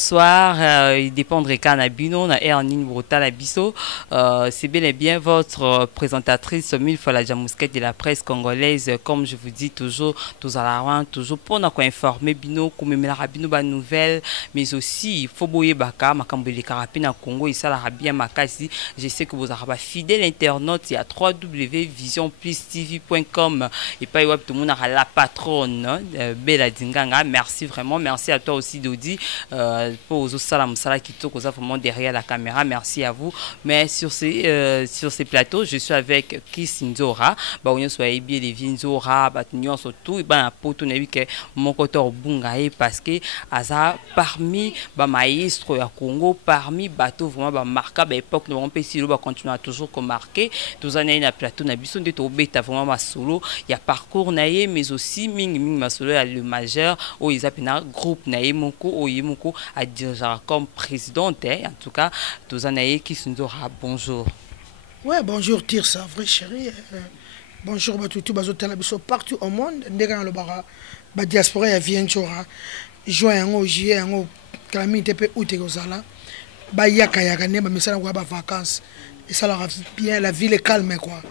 bonsoir. Il dépendrait Canabino, na Ernine Brota Bisso. C'est bel et bien votre présentatrice mille fois la Jamousquette de la presse congolaise. Comme je vous dis toujours, tous à la toujours pour nous informer Bino, comme la Rabino ba nouvelle, mais aussi il faut boyer baka, makambeli karapina Congo et ça la bien makasi. Je sais que vous avez fidèle internaute, il y a www.visionplustv.com et pas web tout le monde a la patronne Bella Dinganga. Merci vraiment, merci à toi aussi Dodi pour aux salam sala qui toque vraiment derrière la caméra. Merci à vous. Mais sur ces plateaux, je suis avec Chris Nzora. Bah on soit bien les Nzora, bah nous surtout bah pour tout n'avis que mon côté bungaé parce que asa parmi bah maestro ya Congo parmi bateau vraiment bah marqué bah époque nous on peut si va continuer à toujours comme marqué tous années na plateau na bison de tobeta vraiment ma solo il y a parcours naé mais aussi ming ma solo le majeur où ils appellent groupe naé moko oyemoko à dire comme présidente en tout cas tous années qui sont bonjour. Ouais, bonjour Tirsa, vrai chéri. Bonjour Batutu Bazotala Biso partout au monde. Ndega le bara ba diaspora ya Vienchora. Juin yango juillet yango kalami tepe ute kozala. Ba yaka yaka ne ba misala kwa ba vacances. Et ça leur bien la ville est calme quoi.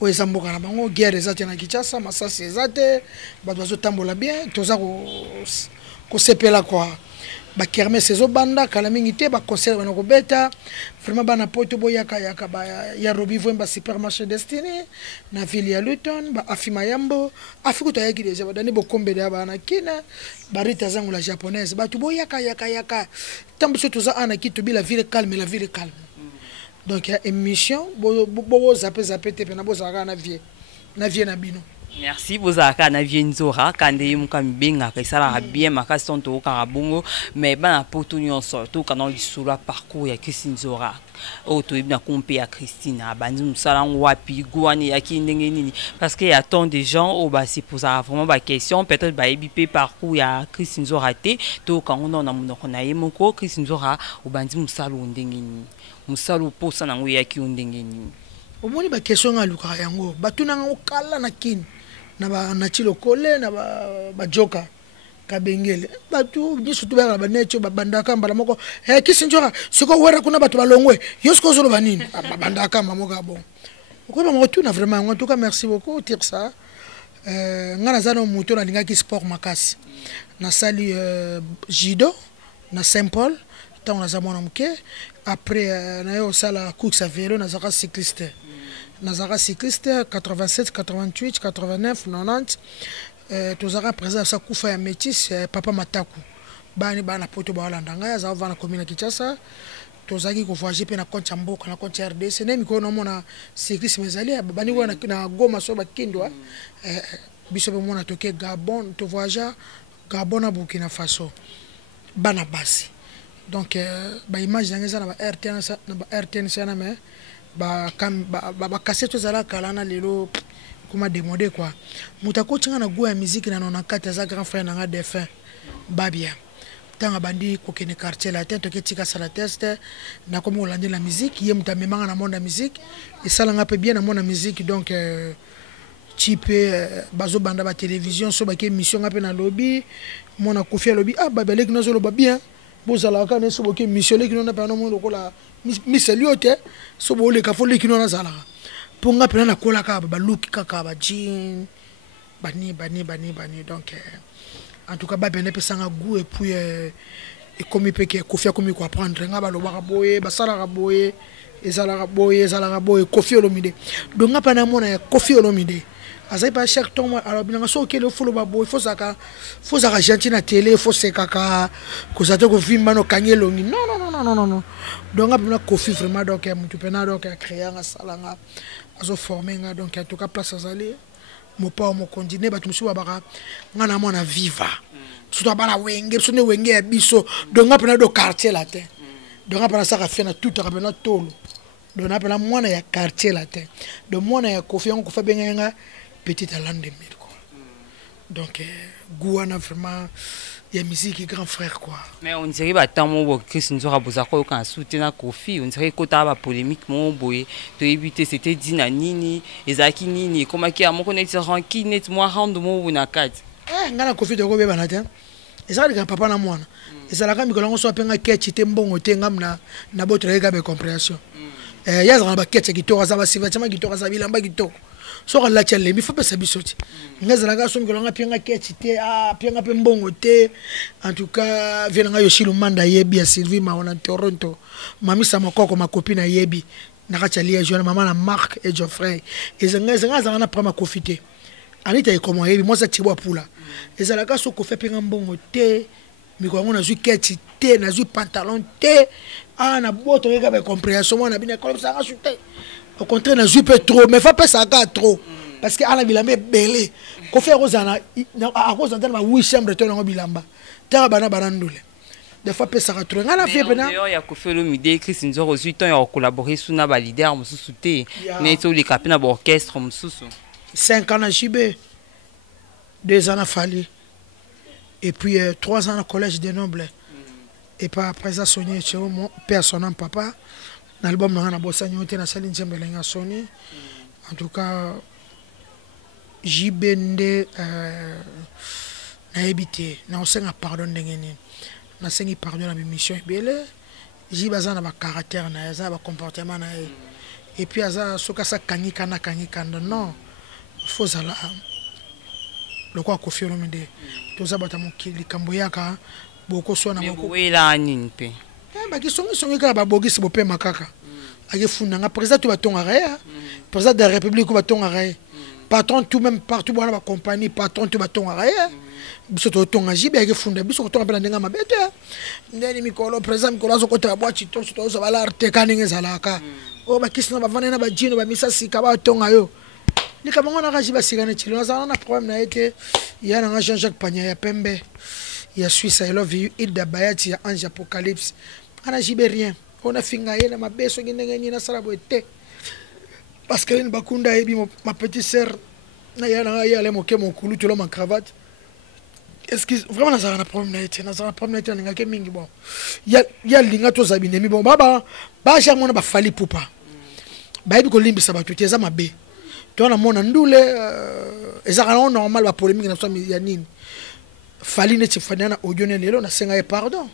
O ezamboka na bango guerre ezate na Kinshasa, masasi ezate, ba bazotambola bien, toza ko sepela quoi. Ba kermesse ezo banda kala mingi te ba concert na ko beta vraiment bana poto boyaka yaka ba ya robi vwemba supermarché Destiny na ville ya Luton ba afima yambo afikuta yaki deja ba dani bokombe de bana kina barita zangu la japonaise ba tu boyaka yaka tambo surtout za ana ki to bi la ville calme donc ya émission bo zapé te na bo zaka na vie na bino. Merci Bozaka na Vienzora kande mukambenga kaisala bien makasi to karabongo mais bana poto nyonso to kana lisula parcours ya Kisinzora o to ibna kompe ya Christina bandi musala wapi gwani ya kindenge nini parce que y a tant de gens au ba c'est pour ça vraiment ba question peut-être ba ebipé parcours ya Kisinzora te to kango na munoko na yemoko Kisinzora o bandi musala ndenge nini musala posa na ngo ya ki ndenge nini omoni ba question ngaluka yango batuna ngo kala na kini na ba na chilokole na ba joka kabengele batu biso tubaka ba necho ba bandaka mbala moko Kisinzora siko wera kuna batu balongwe yosko zolo banini bandaka mamoka bon ko ba mo tuna vraiment en tout cas merci beaucoup Tirsa ngana zano moto na linga ki sport makasi na sali judo na Saint Paul tant na zamona mke après na yo sala course à vélo na zaka cycliste Nazara cycliste 87, 88, 89, 90. Tozara présent sa kufa ya métis papa Mataku. Bani bana poto ba landanga ya za na commune Kinshasa. Tozaki ko voyager pe na compte mboka na compte RDC. Nemi ko no mona cycliste mezali bani wana na Goma so ba kindwa. Biso be mona toke Gabon to voyager Gabon na Burkina Faso. Bana basi. Donc ba image ngeza na ba RTN sana me ba cassette zala kalana lelo kuma démodé quoi mutako tinga na goût ya musique na 94 za grand frère na défunt babia tanga bandi ko kene quartier la tête to ketika sala test na comme olandi la musique yé mutamemanga na monde la musique et ça nga pe bien na monde la musique donc type bazo banda ba télévision so ba ke émission nga pe na lobby mona kofia lobby babelek na zo lo ba bien bozala ka ne so boke mission le kinona pa no mo lokola miseliote so bo le ka fo le kinona zala ponga pena na kola ka ba look kaka ba jean bani donc en tout cas ba bene pesa nga goût et puis et comme peke kofia comme ko apprendre nga ba lo ba boye ba sala ga boye ezala ga boye kofi olomide donc nga pa na mona ya kofi olomide azai pas chaque temps alors bien so que le follow babo il faut ça gentil na télé il faut c'est kaka ko ça te ko vimba no kangelo non donc apena kofi vraiment donc mutu pena donc créer nga salanga azo former nga donc en tout cas place azali mo pa mo continuer ba tumsu ba ngana mona viva surtout bana wenge so ne wenge ya biso donc apena do quartier la te donc apena ça ka fait na tout apena tolo donc apena mwana ya quartier la te donc mwana ya kofi on ko fa benga petite à l'an 2000 quoi. Donc Gouana vraiment il y a musique grand frère quoi. Mais on dirait bah tant mon Kisinzora bozako quand soutenir Kofi on dirait que t'as ba polémique mon boy to éviter c'était dina nini ezaki nini comment qui a mon connaître ranki net moi rendre mon na carte. Ngana Kofi de ko be banata. Ezaka ka papa na mwana. ezalaka mikolo ngo so penga ketchi te mbongo te ngam na boto reka be compréhension ya za ba ketchi kitoko za ba sivatima kitoko za bilamba kitoko so ka la chelle mi fa pesa bisoti ngazalaka so mikolo nga penga ketchi te penga pe mbongo te en tout cas vient nga Yoshilo Manda yebi ya Sylvie ma on Toronto mami sa makoko ma copine yebi nakachalia jeune maman na Marc et Geoffrey ezanga za na prendre profiter Anita est comment yebi moi ça tibwa pula ezalaka so ko fait penga mbongo te mikolo na zui ketchi te na zui pantalon te na boto reka be compréhension moi na bina comme ça rajouter au contraire na zui peu trop mais faut pas ça trop parce que ala bilamba belé ko faire ozana à cause de ma 8 chambres de ton bilamba ta bana ndule des fois peut ça trop ngana fait pena ya ko faire le midi Chris Nzoro 8 ans ya collaborer sous na ba leader mususu te neto li kapina ba orchestre mususu 5 ans à JB 2 ans à Fali et puis 3 ans au collège des nobles et pas après ça sonné chez mon père son nom papa l'album na bossa nyote na saline Njembelenga Sony en tout cas JBND na habité na osenga pardon ndengeni na sengi pardon na mission bele jibaza na ba caractère na za ba comportement na et puis aza soka sa kangika non faut ça là le quoi ko fiolo mende to za bata mokili kambo yaka boko so na moko wela nini pe ba ki songi ka ba bogisi bo pe makaka ake funda nga président to batonga raya président de la république ko batonga raya patron tout même partout bona ba compagnie patron to batonga raya biso to tonga jibe ake funda biso ko tonga pena ndenga mabete ndeni mikolo président mikolo so ko ta bwa chito to so bala arte kaninge zalaka o ba kisna ba vanena ba jino ba misasi ka ba tonga yo ni kama ngona ka jiba sigana chilo na problème na été yana nga Jean-Jacques Pagna ya pembe ya Suisse I love you Ida Bayati ya Ange Apocalypse ana jibe rien on a finga yena mabeso ngenge ni na sala boete parce que ni bakunda ebi ma petite sœur na yana ya le moke mon kulu to lo ma cravate est-ce que vraiment na sala na problème na été na sala problème na été nga ke mingi bon ya linga to zabine mi bon baba ba ja mona ba fali pupa ba ebi ko limbisa ba tuti za mabe to na mona ndule ezaka normal ba polémique na so ya nini fali ne tshifanyana audio ne lelo na senga pardon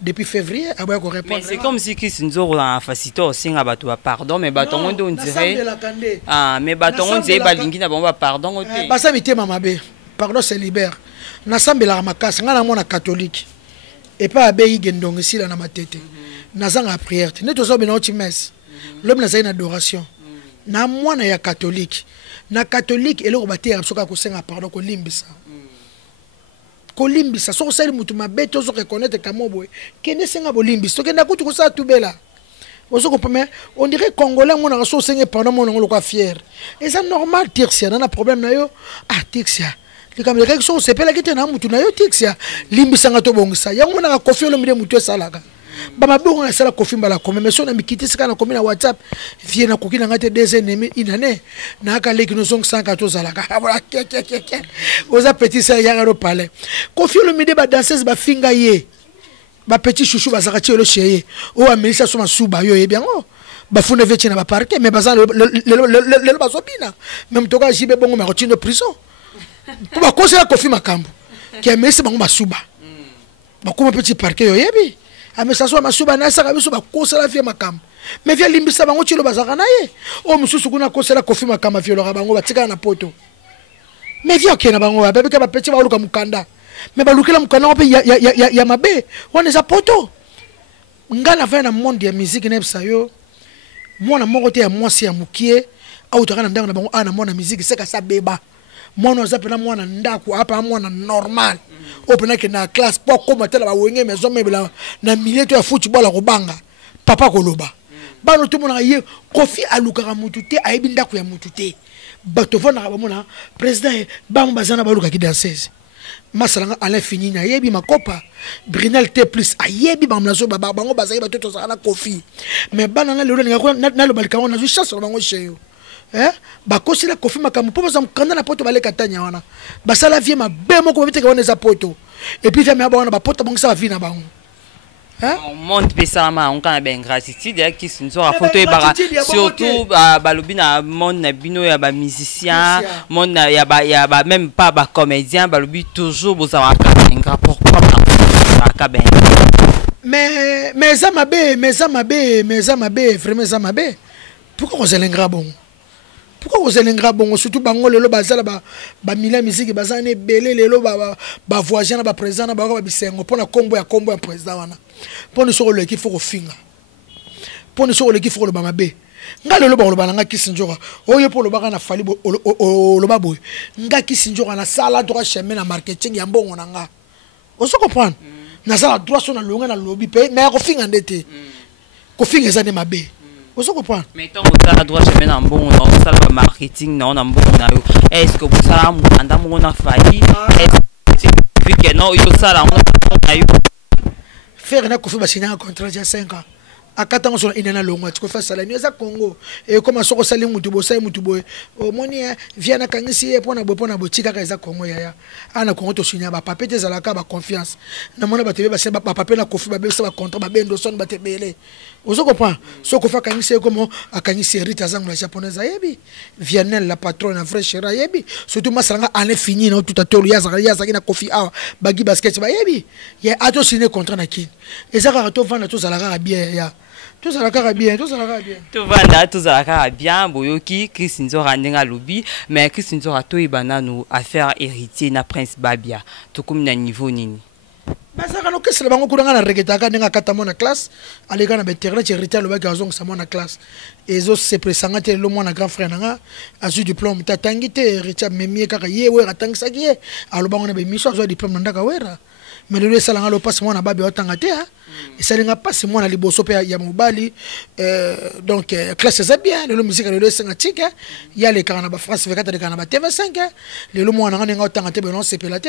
depuis février aboya ko répondre. Mais c'est comme si Chris Nzoro en facilité singa bato ba pardon mais bato on dirait mais bato on dirait balingi na ba pardon ote basa mitema mabe pardon c'est libère na sambela makasi ngana mona catholique et pas abeyi gendongo sila na matete na zanga prière ne to so bena oti messe l'homme na zaina adoration na mwana ya catholique na catholique eloko batea soka ko senga pardon ko limbisa kolimbisa so sali mutu mabeto so reconnaître kamobo kende senga bolimbisa to kenda kutu ko sa tubela oso ko pame on dirait congolais mona so senga pardon mona ngolo kwa fier et ça normal Tixia na problème na yo Tixia likamela quelque chose sepela kete na mutu na yo Tixia limbisa ngato bongisa yango na kofi lo mide mutu salaka ba mabongo na sala kofi mbala comme mais so na mikiti sika na komi na WhatsApp vie na kokina ngate des ennemis inane na ka leki no song 114 zalaka voilà ke oza petit ça ya ro palais kofi lo mide ba danseuse ba finga ye ba petit chouchou ba zaka tielo cheye o amelisa so masuba yo ye bien oh ba fune veche na ba parquet mais bazan le ba sobina même toka jibe bongo ma routine de prison ko ba conseiller kofi makambo ki amelisa bango masuba ba kuma petit parquet yo yebi amesa so masuba na saka biso ba kosala fie makamba mais via limbisa bango chilo bazaka na ye o mususu kuna kosala kofi makamba via lora bango batika na poto mais via okena bango ba beka ba petit ba luka mukanda mais ba lukela mukanda ope ya mabe wana za poto ngana va na monde ya musique na bisa yo mwana moko te ya mwasi ya mukie au takana ndanga na bango ana mwana musique seka sa beba mwana ozapela mwana ndako apa mwana normal opena ke na classe po koma tela ba wenge maison mebela na milieu ya football ko banga papa ko loba bano to mona ye kofi aluka mutu te ayebi ndako ya mutu te bato vona ba mona président bang bazana baluka ki danseuse masalanga Alain Finina ayebi makopa Brunel T plus ayebi bamlazo ba bango bazaki bato to sala kofi mais bana na lelo na lo balika ona zu chance bango cheyo bakosi la kofi makambo po baza mukanda na poto baleka tanya wana basala vie mabe moko babiteka wana za poto et puis vient ba wana ba poto bangisa ba vie na bango on monte pesama on kana ben gratitude ya Chris Nzoro photo e bara surtout balobi na monde na bino ya ba musicien monde ya ba même pas ba comédien balobi toujours bozawaka nga pourquoi ozalaka ben mais ça m'a vraiment ça m'a bé. Pourquoi vous allez bon? Pourquoi vous allez bon? Surtout bango lelo bazala ba mila musique bazane belé lelo ba voisin ba président ba bisengo pour na combo ya président wana. Pour nous sur le qui faut finga. Pour nous sur le qui faut le ba mabe. Nga lelo ba lo balanga kisinjora. Oyo pour le ba na fali lo ba boy. Nga kisinjora na sala droit chemin na marketing ya mbongo na nga. Oso comprendre? Na sala droit so na longa na lobby pe mais ko finga ndete. Ko finga za ne mabe. Vous comprenez? Mais tant que tu as droit de faire un bon marketing, non, est-ce que vous savez que vous failli? Est-ce que non, vous savez faire un contrat de 5 ans. À 4 ans, il y a un long tu fais ça, il y a Congo. Et comment ça se fait, mutubo, ça, mutubo. Au moins, vient à Kanisi, pour na boutique à Congo, ya. Ana Congo, tu signes, papa, tu as la confiance. Na mona batebe, papa, na kofi, ba contrat, ba bendo, son, ba te belé. Vous comprenez? Ce qu'on fait à Kanisi, comment à Kanisi, Rita Zang, la japonaise, yebi. Viannel, la patronne, la vraie chéra, yebi. Surtout, ma sanga, en est fini, non, tout à tout, yazaki, na kofi, bagi basket, ba yebi. Ya, a to signé contrat na kin. Et ça, quand tu vends, tout ça, la bien, ya. Tout ça va bien, tout ça va bien. Tout va tout ça va bien. Boyoki, Chris Nzora Nenga Lobby, mais Chris Nzora to ibana nous affaire héritier na Prince Babia. Tout comme na niveau nini. Bah ça quand qu'est-ce que bango kuranga na regeta ka nenga kata mona classe, aller kana beterre héritier le baka zong sa mona classe. Ezo se presanga te le mona grand frère nanga, azu diplôme tatangite héritier memie kaka ye we ratangisa ki ye. Alo bango na be mission zo diplôme ndaka wera. Mais le salanga lo passe mona babi otangate ha. Et ça n'a pas c'est moi na liboso pe ya mobali donc classe c'est bien le musique le singatique il y a les canaba France 24 les canaba TV5 le mo na nga otanga te non c'est pelaté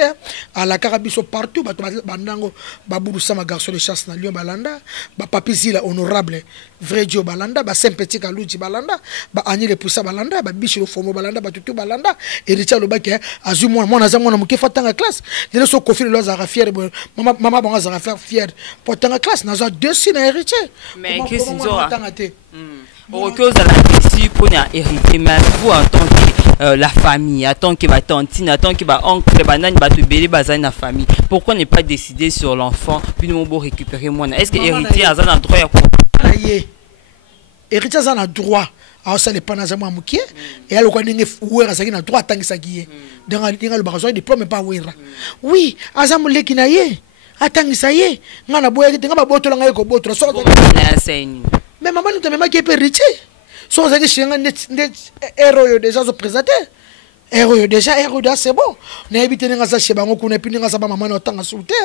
à la carabiso partout bandango baburu sama garçon de chasse na Lyon balanda ba papizila honorable vrai Dio balanda ba sympathique à Luigi balanda ba ani le poussa balanda ba bicho le fomo balanda ba tutu balanda et Richard le baké azu moi na za mona muke fatanga classe le so kofi le za fier maman bon za fier potanga classe na za deux signes héritier mais qu'est-ce que tu au cause de la question pour hériter mais vous en tant que la famille en tant que ma tantine en tant que ma oncle banane ba te belé bazane la famille pourquoi ne pas décider sur l'enfant puis nous bon récupérer moi est-ce que héritier a un droit à héritier a un droit à ça les panaza moi mukie et alors quand ninge ouera ça na droit tangisa kié dans le bagazo diplôme pas ouera oui azam leki na ye atangisa ye ngana boya ki ngaba botola ngai ko botola so na seni mais maman nous te même qui est riche so ça que chinga net héros yo déjà so présenté héros yo déjà héros da c'est bon na ebite nga za sheba ngoku na pini nga za ba maman otanga souté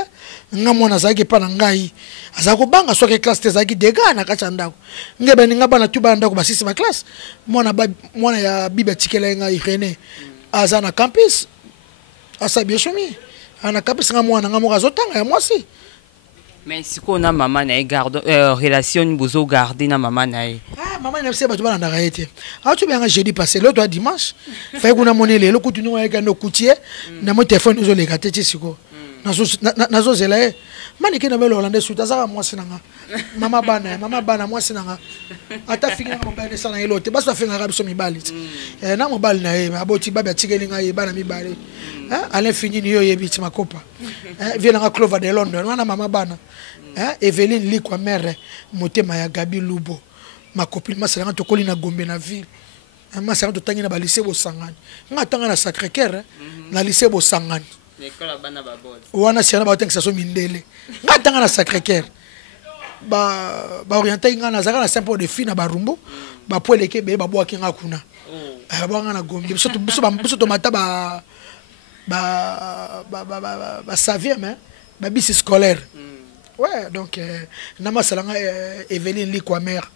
nga mona za ki pa na ngai aza ko banga so ke classe te za ki dega na kacha ndako ngebe nga bana tuba ndako ba sisi ba classe mona ya biba tikela nga Irene aza na campus asa bien chomi ana campus nga mwana nga mo azotanga ya mwasi. Mais si on a maman na garde relation bozo garder na maman na maman na se batu bana na raete tu bien jeudi passé l'autre dimanche fait qu'on a monné le kutu no ya no kutier na mo téléphone zo le gâté siko nazo zela mani ke na melo hollandais suta za moi sinanga mama bana moi sinanga ata finga mo ba sana elote basa finga ga biso mibali na mo bali na ye aboti baba tikeli ngai bana mibali Alain fini yo yebi ti makopa vient na Clover de London wana mama bana Evelyne Likwa mère motema ya Gabi Lubo ma copine masanga to kolina Gombe na ville masanga to tangi na ba lycée bo sangani nga tanga na Sacré-Cœur na lycée bo sangani l'école bana ba bod wana siana ba tanga so mindele nga tanga na Sacré-Cœur ba orienté nga na zaka na simple de fille na barumbo ba poeleke be ba boaki nga kuna ba nga na Gombe biso to mata ba savien mais ba bis scolaire ouais donc nama salanga Evelyne Likwa mère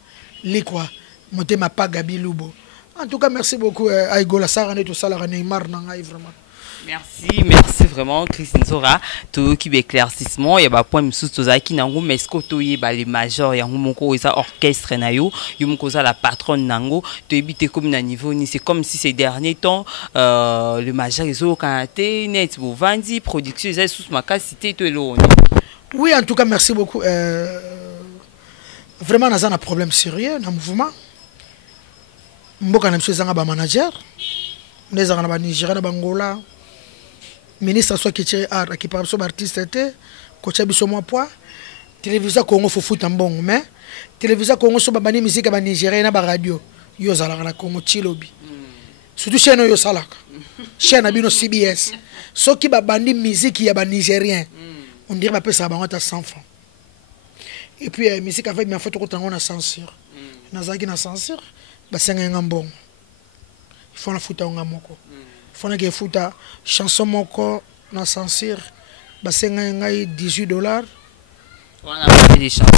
Likwa motema pa Gabi Lubo en tout cas merci beaucoup Aigola Sarane tout ça la Neymar nanga vraiment merci vraiment Christine Zora tout qui éclaircissement ya ba point misusu tozaki nango mais ce que toye ba les major ya moko eza orchestre na yo moko za la patronne nango to ebite comme na niveau ni c'est comme si ces derniers temps le major ezo kanate net bo vandi production eza sous ma cité to elo oui en tout cas merci beaucoup vraiment na un problème sérieux na mouvement mboka na msezanga ba manager ndezanga na ba Nigeria na Bangola ministre soit qui tire art qui parle sur artiste était kocha biso mwa poids télévision Congo faut foutre mbongo mais télévision Congo so babani musique ba Nigeria na ba radio yo zalaka na Congo chilobi surtout chaîne yo salaka chaîne abino CBS soki babandi musique ya ba Nigérien on dirait ba pesa ba ngata 100 francs et puis musique avec ma photo kotango na censure nazaki na censure ba senga ngambongo il faut na futa ngamoko il faut na ke futa chanson moko na censure ba senga ngai $18 on a fait des chansons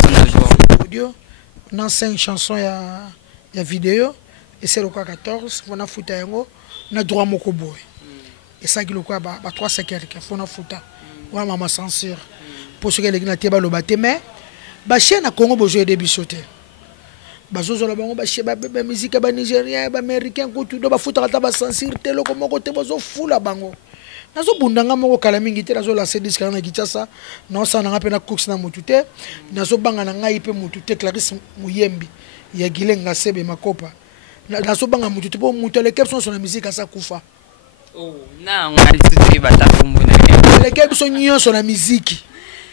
audio na 5 chansons ya vidéo et c'est le quoi 14 on a futa yango na droit moko boy et ça qui le quoi ba 3 secondes qu'il faut na futa wa mama censure pour ce que les gars ba lo baté mais ba chaîne na Congo besoin de bisoter bazozo la bango ba cheba ba musique ba nigérien ba américain ko tout do ba futa ta ba censure te loko moko te bazo fula bango nazo bundanga moko kala mingi te nazo lancer disque na Kinshasa na sa na ngapena cooks na mutu te nazo banga na ngai pe mutu te Clarisse Muyembi ya Gilenga Sebe Makopa nazo banga mutu te po mutu le kepson sur la musique asa kufa oh na ngali tuti bata kumbona le kepson nyo sur la musique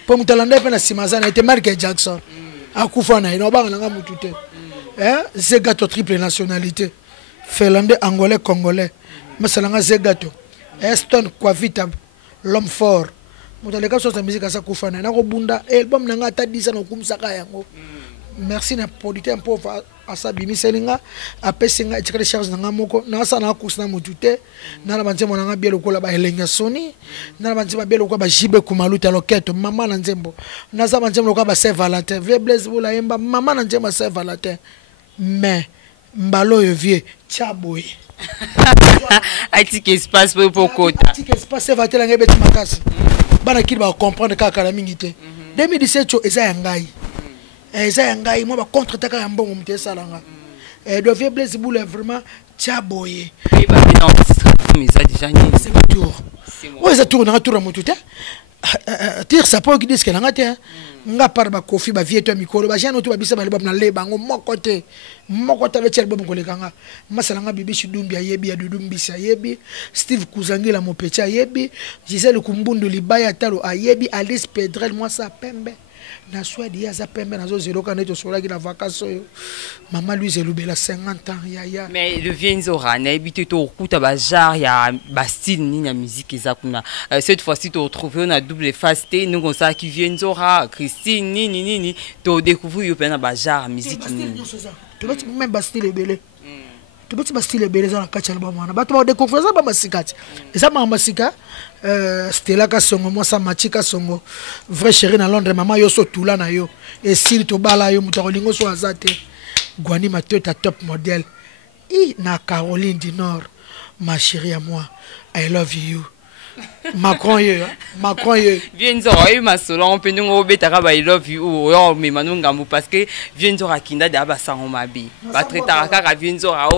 po mutalanda pe na simazana était Michael Jackson akufa na ino banga nga mutu te Zegato triple nationalité finlandais angolais congolais mais salanga Zegato Eston Kwavita l'homme fort mutaleka so sa musique asa kufa na ko bunda album nanga ta 10 ans okumsaka yango merci na producteur un peu asa bimi selinga apesinga chikale charge nanga moko na sa na kusna mutute na banzembo nanga bielo kola ba elenga soni na banzembo bielo ko ba jibe kumaluta loketo mama na nzembo na sa banzembo ko ba Saint Valentin vie blaise bula yemba mama na nzembo Saint Valentin mais mbalo yo vie chaboy ati que espace pour kota ati que espace va te la ngebeti makasi bana kili ba comprendre kaka la mingité 2017 eza yangai eza yangai mo ba contre taka ya mbongo mte salanga devient blaise boule vraiment chaboye et ba bien mais ça déjà ni c'est tour ouais ça tourne na tour motu te tire ça pas qui dit que la ngate nga par ba kofi ba vie to mikolo ba jano to ba bisa ba lebam na le bango mokote be tshel bom kolekanga masalanga bibi shidumbi ayebi ya dudumbi sa yebi Steve Kuzangila mopecha ayebi Gisèle Kumbundu libaya talo ayebi Alice Pedrel moi sa pembe na swadi ya za pembe nazo zero kana to sola ki na vacances maman Louise Lubela 50 ans ya mais le Vienzora na habité to kuta ba jar ya ba style ni na musique ezakuna cette fois-ci to retrouver on a double face te nous ça qui Vienzora Christine ni to découvrir yo pena ba jar musique ni tu vas même ba style belé tu vas ba style belé za na kacha album wana bato ba découvrir ça ba masikati eza masika Stella Kasongo moi ça Machika Songo vrai chéri na Londres maman yo so tula na yo et s'il to bala yo mutakolingo so azate Gwani Mateta top model na Caroline du Nord ma chérie à moi I love you Macron yo Vienzora yo masolo on peut nous obetaka ba I love you yo me manunga mu parce que Vienzora kinda da ba sango mabi ba traitaka kaka Vienzora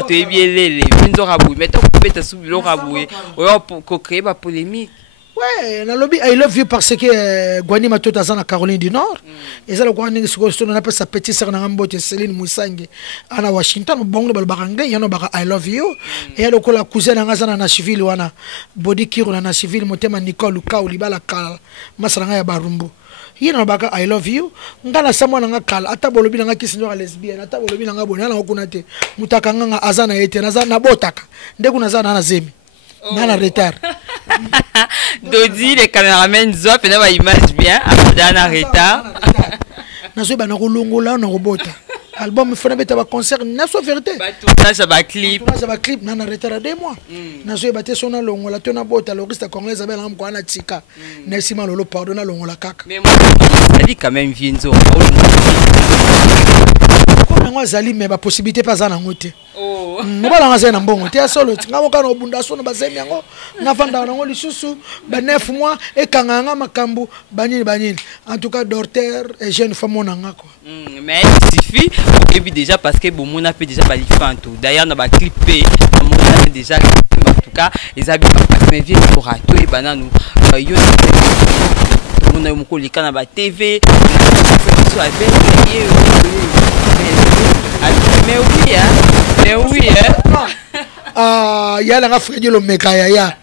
to ebielele Vienzora bu mais to beta subilo ka bu yo ko créer ba polémique. Ouais, na lobby I love you parce que Gwani Matota zana Caroline du Nord. Et ça le Gwani sikosto na pesa petite sœur na ngambote Céline Musange ana Washington bongo ba bakanga yano baka I love you. Et le kola cousin na zana na civil wana body kiro na civil motema Nicole Lukau libala kala masanga ya barumbu. Yino baka I love you ngana samwa na ngakala ata bolobi na ngakisinywa lesbienne ata bolobi na ngabona na okunate mutaka nganga azana yete na zana botaka ndeku na zana na zemi. Nana retard. Dodi les caméramans zop et na image bien après na retard. Na so ba na kolongola na robota. Album fona beta ba concert na so vérité. Ba tournage ba clip. Tournage ba clip na retard 2 mois. Na so ba te sona longola to na bota loriste congolaise ba ngam ko na tika. Na sima lolo pardon longola kaka. Mais moi ça dit quand même Vienzo. Moi zali mais ba possibilité pas za na ngote. Oh. Mobala nga zena mbongo te solo ngamo kana obunda so na bazemi yango na fanda na ngo lisusu ba 9 mois e kanganga makambu banini en tout cas docteur et jeune femme onanga quoi. Mais il suffit et puis déjà parce que bon on a fait déjà ba lifanto d'ailleurs na ba clipé on a fait déjà en tout cas les habits mais vieux pour tout et bananu yo on a eu mon na ba TV so avec mais oui hein ya la Freddy lo meka ya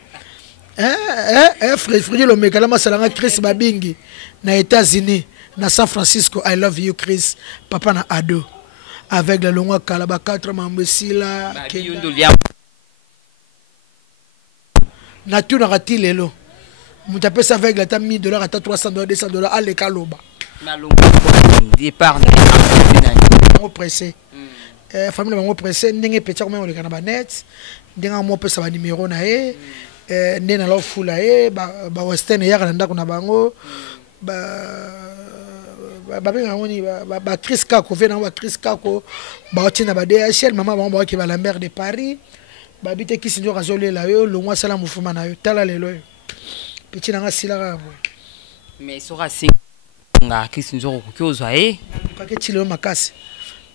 Frédéric Lomeka la masalanga Chris Babingi na États-Unis na San Francisco. I love you Chris, papa na ado avec le longwa kalaba 4 mambesila na tu na rati lelo mutape sa avec la ta $1000 à $300 $200 à lekaloba na longo départ na pressé famille bango pressé ndenge petit comme on le kana net ndenge mo pesa ba numéro na e ndena la fula e ba western ya kana ndako na bango ba ngoni ba Chris Kako vena ba Chris Kako ba otina ba DHL maman bango ba ki ba Lambert de Paris ba bité ki sinjo razole la yo longwa sala mufuma na yo tala lelo petit nanga sila ka mais sera sing nga ki sinjo ko kyozwa e ka ke tilo makasi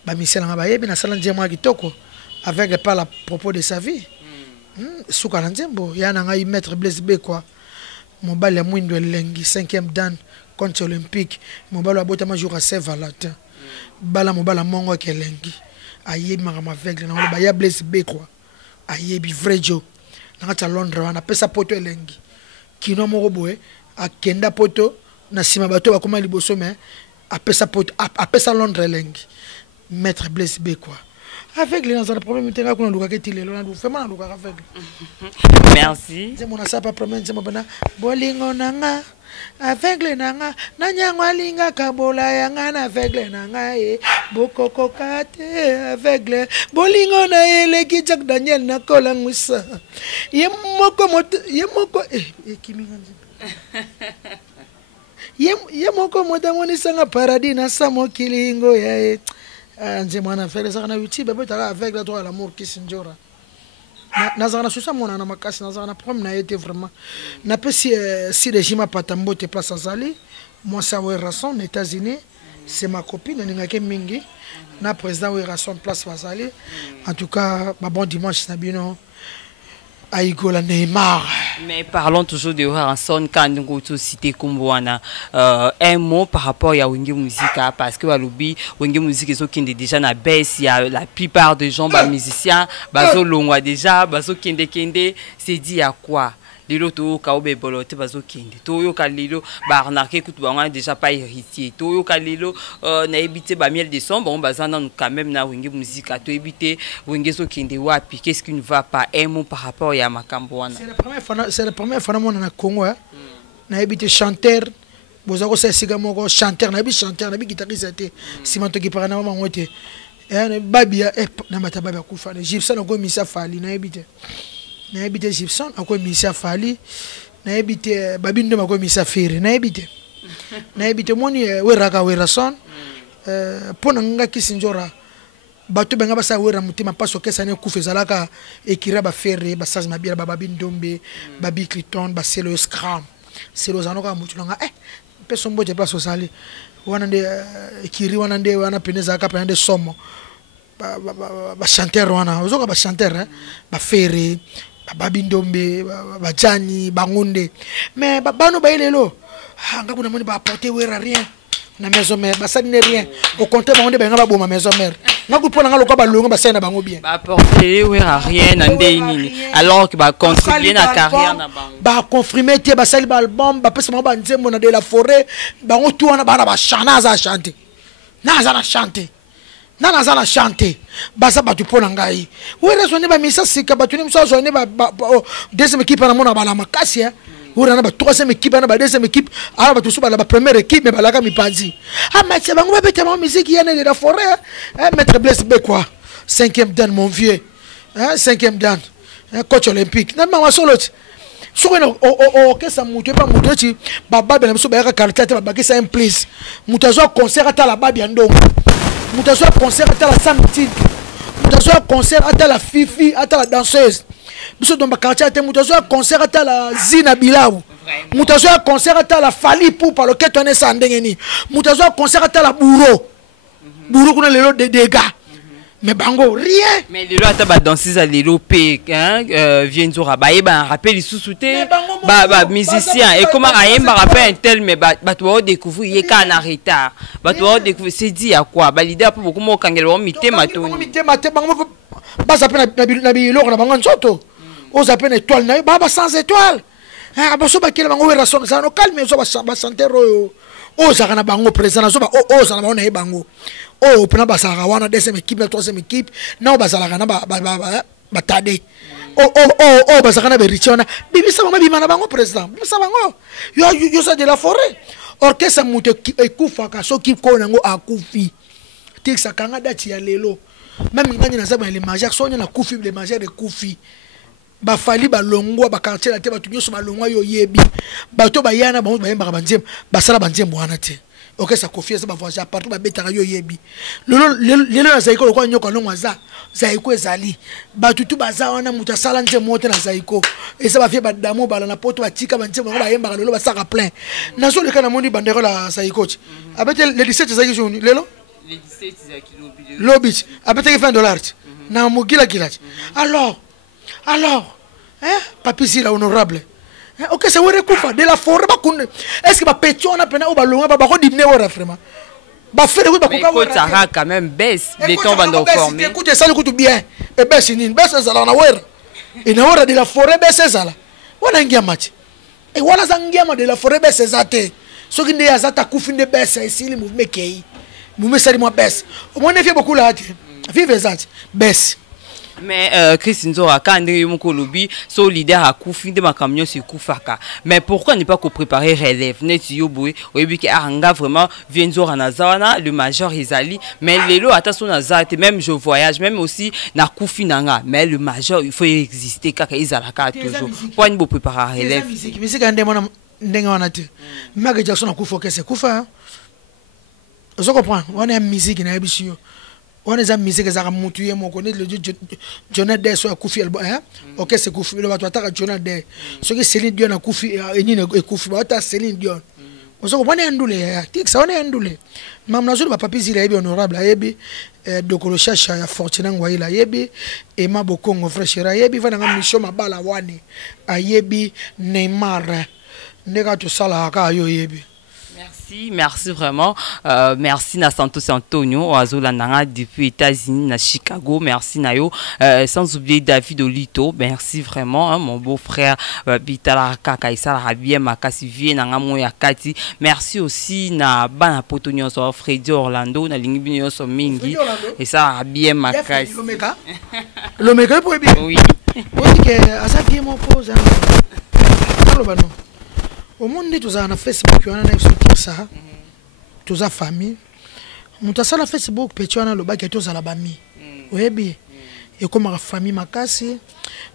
ba misela nga ba yebi na sala njema kitoko avec par la propos de sa vie suka na nzembo yana ngai maître Blaise Bekwa mobali ya mwindo elengi 5e dan contre olympique mobali abota ma jour à Saint-Valentin bala mobala mongo kelengi ayebi makama aveugle na ba ya Blaise Bekwa ayebi vrai jo na kata Londres wana pesa poto elengi kino moko boye akenda poto na sima bato bakoma liboso mais apesa poto apesa Londres elengi maître Blaise Bekwa avec les gens de problème tu as qu'on a que tu le vraiment avec merci c'est mon ça pas problème c'est mon bana bolingo nanga avec les nanga nanyangwa linga kabola yanga na avec les nanga e bokoko kate avec les bolingo na ele ki Jack Daniel na kola ngusa yemoko kiminga yemoko modamoni sanga paradis na samo kilingo ya nze mwana fele saka na YouTube betaka avec la toi l'amour qui sinjora nazana susa mona na makasi nazana problème na été vraiment na pesi si régime patambo te place azali moi ça ouais rason aux États-Unis c'est ma copine ningake mingi na président ouais rason place bazali en tout cas bon dimanche na bino Aïgola Neymar. Mais parlons toujours de Ranson quand nous avons cité Kumbouana. Un mot par rapport à Wingi Musica parce que Walubi, Wingi Musica est déjà na baisse. Il y a la plupart des gens, musiciens, baso longwa déjà, baso kende, c'est dit à quoi? Lilo to kaobe bolote bazo kende to yo kalilo ba remarquer que tu déjà pas héritier to yo kalilo na éviter ba miel de son bon bazana quand même na Wingi Musica to éviter Wingi so kende wapi qu'est-ce qui ne va pas un mot par rapport à makambo wana c'est la première fois na Congo na éviter chanteur bozako c'est siga moko chanteur na bi guitariste simanto ki parana mama ngote babia na mata babia kufa na Gibson ko misa fali na éviter na ebite Gibson ako misa fali na ebite babindo mako misa fere na ebite moni weraka werason pona nga kisinjora bato benga basa wera mutima paso kesa ne kufezalaka ekira ba fere basaz mabira babindombe babi cliton baselo scram selo zanoka mutulanga peso mboje paso sali wana nde ekiri wana nde wana peneza ka penande somo ba chanteur wana ozoka ba chanteur ba fere babindombe bajani bangunde mais bano bailelo ngabu na moni ba apporter wera rien na maison mère basali ne rien au contraire bangunde ba ngaba boma maison mère ngaku pona ngalo kwa balongo basali na bango bien ba apporter wera rien na ndeni alors que ba contribuer na carrière na bango ba confirmer tie basali ba album ba pesa ba nzembo na de la forêt bango tout wana ba chana za chanter na za chanter nana zana chanter basa batu pona ngai wera sone ba misa sika batu ni mso sone ba deuxième équipe na mona ba la makasi wera na ba troisième équipe na ba deuxième équipe ala batu suba la ba première équipe mais ba la ka mipanzi match bango ba beta ma musique yana de la forêt maître Blaise Bekwa 5e dan mon vieux 5e dan coach olympique na ma solo soko na kesa mutu pa mutu ti baba bela mso ba ka quartier ba bakisa un place mutu azo concert ata la babi ndongo mutu azo concert ata la samedi mutu azo concert ata la fifi ata la danseuse biso domba quartier ata mutu azo concert ata la Zina Bilaou mutu azo concert ata la Fali pour par le keto ne sandengeni mutu azo concert ata la Bouro kuna lelo de dégâts. Mais bango rien. Mais les lois ta danseuse à l'élopé vient du rabaye rappel sous-souté musicien et comment aïe rappel un tel mais toi découvrir il est en retard toi découvrir c'est dit à quoi l'idée pour beaucoup moins quand elle va mité maton mité bango bas appelle na biloko na bango nzoto aux appelle étoile na baba sans étoile ah baso bakela bango wera so ça no calme so ba santero o za kana bango président so ba o za na bango na bango o pena ba sa wana deuxième équipe la troisième équipe na ba za la kana ba tade o ba za kana be richona bibisa bango bimana bango président bibisa bango yo ça de la forêt orchestre muto ekufa ka so ki ko nango akufi tiksa kanga dati ya lelo même ngani na zaba les majeurs sonya na kufi les majeurs de kufi ba fali ba longwa ba quartier la te ba tunyo so ba longwa yo yebi ba to ba yana ba ba yemba ba nzem ba sala ba nzem wana te orchestre confiance ba voisin partout ba betaka yo yebi lelo na zaiko ko nyoka longwa za zaiko ezali ba tutu ba za wana muta sala nzem mote na zaiko esa ba fie ba damo ba na poto ba tika ba nzem ba yemba lelo ba saka plein na so le kana moni bandero la zaiko abete le 17 zaiko joni lelo le 17 zaki lobby abete $20 na mugila kilati alors hein papi si la honorable OK c'est vrai kufa de la forêt ba kunde est-ce que ba petona pena ou ba longa ba ko dîner ora vraiment ba faire ba ko ka ça quand même baisse les temps bando formé écoute ça écoute bien et baisse ni baisse ça na wera et na wera de la forêt baisse ça là wana ngia match et wana zangia ma de la forêt baisse ça te so ki nde azata kufi nde baisse ici le mouvement kei mouvement sali moi baisse au moins ne fait beaucoup là vive ça baisse. Mais Christine Zora, quand on est lobby, so leader a koufi de ma camion sur koufaka. Mais pourquoi ne pas préparer relève? Net yoboué, oyebi ki aranga vraiment vient Zora nazawana, le major Izali. Mais les lots attention nazate, même je voyage, même aussi na koufi nanga. Mais le major il faut exister kaka izalaka toujours. Pourquoi ne pas préparer relève? Musique ande mona ndenga wana te. Mage Jackson akufo kese kufa. Vous comprenez? On est musique na ebisio. On est en musique za mutu ye moko ne le Jonathan Day so akufi elbo hein OK c'est kufi le bato ataka Jonathan Day so que Céline Dion akufi enine ekufi ba ta Céline Dion on so bone ndule ya tik sa on ndule mamna zo ba papi zile yebi honorable yebi dokolo shasha ya Fortuna ngwaila yebi Emma Bokongo frère yebi vana ngam mission mabala wane ayebi Neymar ndeka to sala ka yo yebi. Merci vraiment. Merci na Santos Antonio, Oazola Nanga depuis États-Unis, na Chicago. Merci Nayo. Sans oublier David Olito. Merci vraiment, hein, mon beau-frère Bitala Kaka Isala Rabie Makasi Vie Nanga Moya Kati. Merci aussi na Bana Potonio so Freddy Orlando, na Lingibinio so Mingi. Et ça Rabie Makasi. L'Omega pour bien. Oui. Oui que asa vie mon pose. Alors au monde tous na Facebook on a sur ça tous a famille muta sala Facebook pecho na lobaki tous la bami oyebi et comme ma famille makasi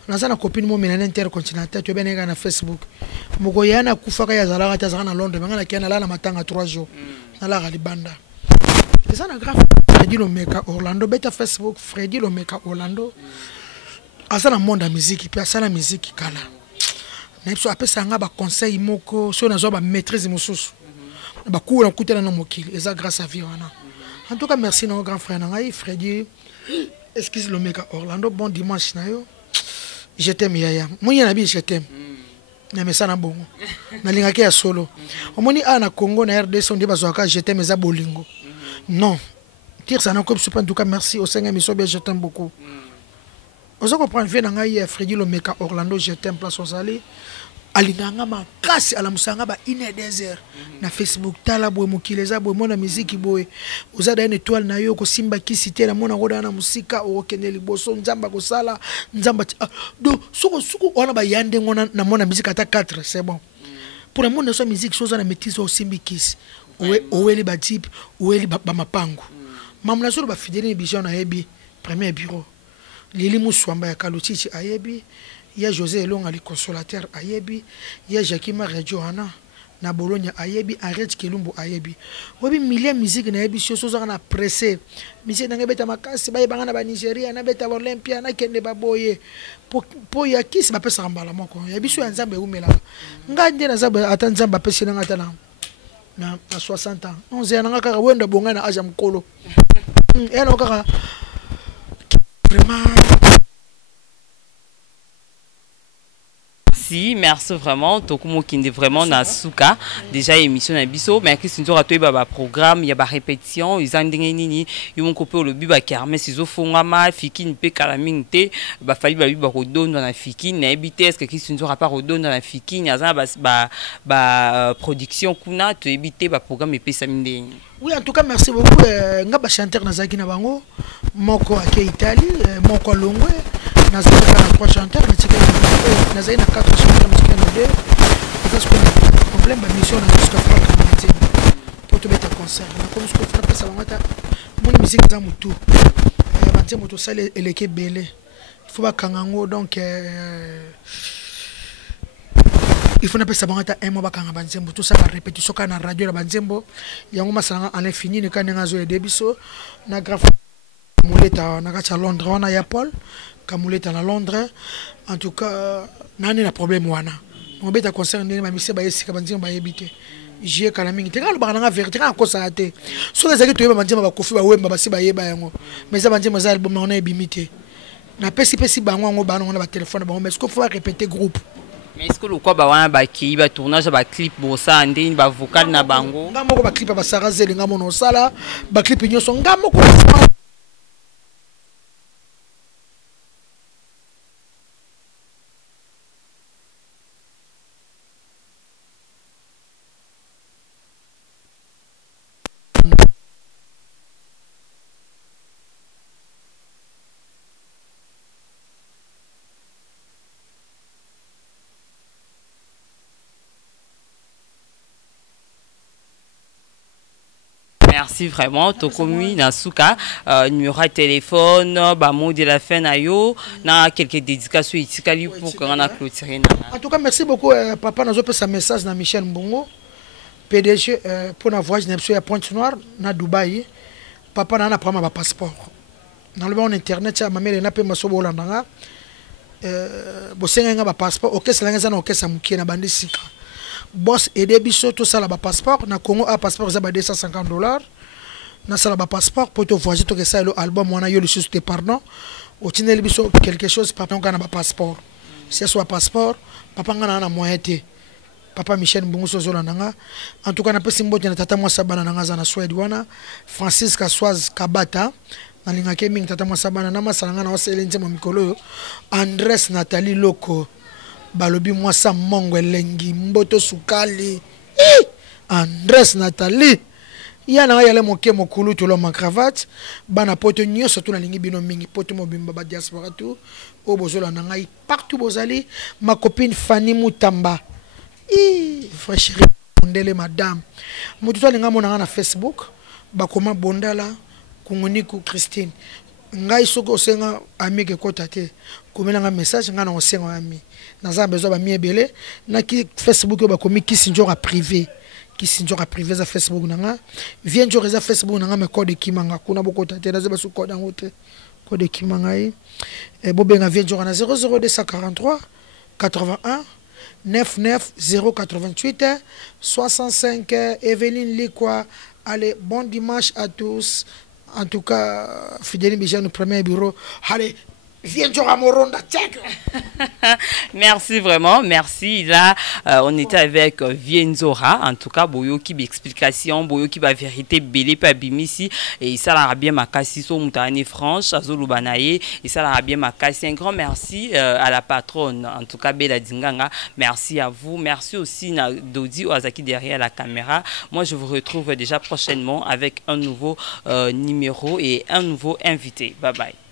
na sana copine mo mena intercontinental to benega na Facebook moko yana kufaka ya zalaka ta zana Londres bangana kiana la na matanga 3 jours na la galibanda c'est ça na grave Freddy Lomeka Orlando beta Facebook Freddy Lomeka Orlando asana monde musique puis asana musique kala na biso apesa nga ba conseil moko so na zo ba maîtrise mosusu ba cours na kutela na mokili eza grâce à vie wana en tout cas merci notre grand frère ngai Freddy excuse Lomeka Orlando bon dimanche na yo je t'aime yaya moya na bi je t'aime na mesana bongo na lingaki ya solo omoni ana Congo na RDC on dit bazwaka je t'aime eza bolingo non tire ça na comme super en tout cas merci au Seigneur miso bien je t'aime beaucoup. Vous comprenez bien Freddy Lomeka Orlando je t'aime place Osali alinganga makasi ala musanga ba 1h na Facebook tala boy mokileza boy mona musique boy uzada une étoile na yo ko simba kisite na mona ngoda na musika o keneli boso nzamba ko sala nzamba do suko ona ba yande ngona na mona musique ata 4 c'est bon pour le monde so musique chose na maîtrise au simbi kis oweli ba type oweli ba mapango mamna so ba fidèle bijon na yebi premier bureau Lili Mouswamba ya Kalutichi ayebi, ya José Elonga li consolateur ayebi, ya Jakima Radioana na Bologna ayebi, Arrête Kelumbo ayebi. Webi milliers musique na yebi so so na pressé. Musique na beta makasi ba yebanga na ba Nigeria na beta Olympia na kende ba boye. Po ya kisi ba pesa mbala moko. Ya biso ya nzambe umela. Ngande na zaba ata nzamba pesa na ngata na 60 ans. 11 ans nga kaka wenda bonga na aja mkolo. Ena kaka vraiment merci vraiment tokumo kinde vraiment na suka déjà émission na biso mais Christine Nzora to ba programme ya ba répétition izandenge nini yumo kope le biba kermesse izo fongama fikini pe kalamingte ba fali ba biba rodonda na fikini na ebite est-ce que Christine Nzora pas rodonda na fikini azana ba production kuna to ebite ba programme epesa mindeni. Oui, en tout cas, merci beaucoup. Ngaba chanteur Nazaki Nabango, Moko Ake Italie, Moko Longwe, Nazaki na 3 chanteurs, Nazaki na 4 chanteurs, Nazaki na 2. Parce que le problème, la mission, on a juste à faire pour te mettre à concert. Comme ce qu'on fait, ça va être mon musique dans mon tour. Il y a un salle et l'équipe belé. Il faut pas kangango donc. Il faut n'appeler ça un mois bakanga banzembo tout ça la répétition kana radio la banzembo yango masanga en infini ne kana zo debiso na graphe muleta na kacha Londres wana ya Paul kamuleta na Londres en tout cas nani na problème wana on beta concert ni ma mise ba yesika banzembo ba yebite j'ai kana mingi te ka lo bakanga vérité ka ko sa te so les aki to yeba banzembo ba kofi ba wemba ba si ba yeba yango mais ça banzembo za album on a ebimité na pesi bango ngo bana on a ba téléphone ba mais est-ce qu'il faut répéter groupe. Mais est-ce que le quoi ba baki ba tournage ba clip bossa andini ba vocal na bango ngamoko ba clip ba sarazeli ngamono sala ba clip nyoso ngamoko. Merci vraiment tokomi na suka numéro de téléphone ba mot de la fin na yo na quelques dédications itikali pour qu'on a clôturer na. En tout cas merci beaucoup papa nazo pesa message na Michel Mbongo PDG pour na voyage na ya Pointe-Noire na Dubaï papa na prendre ma passeport dans le bon internet ya mamele na pe masobo Hollanda bosenga ba passeport OK c'est là OK ça mukie na bandi sika. Boss aider biso tout ça là bas passeport na Congo a passeport za ba $250 na ça là bas passeport pour te voyager to que ça le album on a eu le chose de pardon au tinel biso quelque chose papa on a bas passeport c'est soit passeport papa ngana na moyete papa Michel Mbongo sozola nanga en tout cas na pesi mbote na tata mwasa bana nanga za na Sweden wana Francis Kaswaz Kabata na linga keming tata mwasa bana na masanga na wasele nzema mikolo Andres Nathalie Loko balobi mwasa mongo elengi mboto sukali Andres Nathalie yana yale moke mokulu to lo ma cravate bana poto nyoso to na lingi bino mingi poto mobimba ba diaspora tout o bozola na ngai partout bozali ma copine Fanny Mutamba frère chérie ndele madame mutu to linga mona na Facebook bakoma bondala kungoniku Christine ngai soko senga ami ke kota te komelanga message nga na osenga ami naza besoin ba mi ebele na ki Facebook ba komi Kisinjora privé za Facebook nanga vient jo reza Facebook nanga me code kimanga kuna bokota te naza basu code ngote code kimanga e bobenga vient jo na 00243 81 99 088 65 Evelyne Likwa. Allez, bon dimanche à tous. En tout cas, Fidèle Bijan, le premier bureau. Allez, viens jouer à Moronda, check. Merci vraiment, merci. Là, on était avec Vienzora. En tout cas, Boyoki explication, Boyoki ba vérité belé pa bimisi et ça l'a bien makasi so mutane franche azolu banaye et ça l'a bien makasi. Un grand merci à la patronne. En tout cas, Bella Dinganga, merci à vous. Merci aussi na Dodi Ozaki derrière la caméra. Moi, je vous retrouve déjà prochainement avec un nouveau numéro et un nouveau invité. Bye bye.